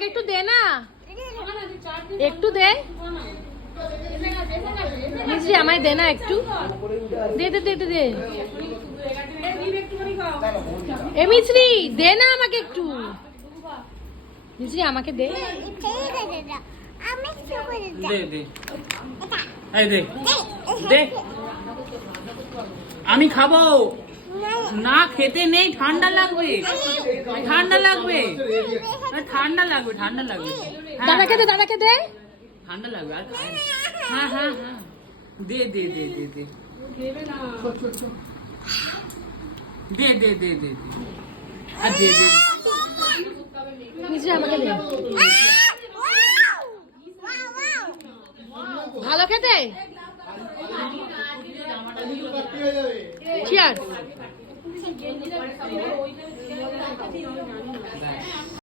আমাকে একটু দে না, একটু দে মিছরি, আমায় দে না একটু, দে দে দে দে দে। এ মিছরি দে না আমাকে একটু, মিছরি আমাকে দে। দে দে, এই দে দে, আমি খাবো না, খেতে নেই, ঠান্ডা লাগবে, ঠান্ডা লাগবে, ঠান্ডা লাগবে, ঠান্ডা লাগবে। দাদাকে দে, দাদাকে দে। ঠান্ডা লাগবে আর খায় না। হ্যাঁ হ্যাঁ হ্যাঁ, দে দে দে দে দে, দে দে দে দে, আর দে দে, মিছরি আমাকে দে। ভালো খেতে। চিয়ার্স।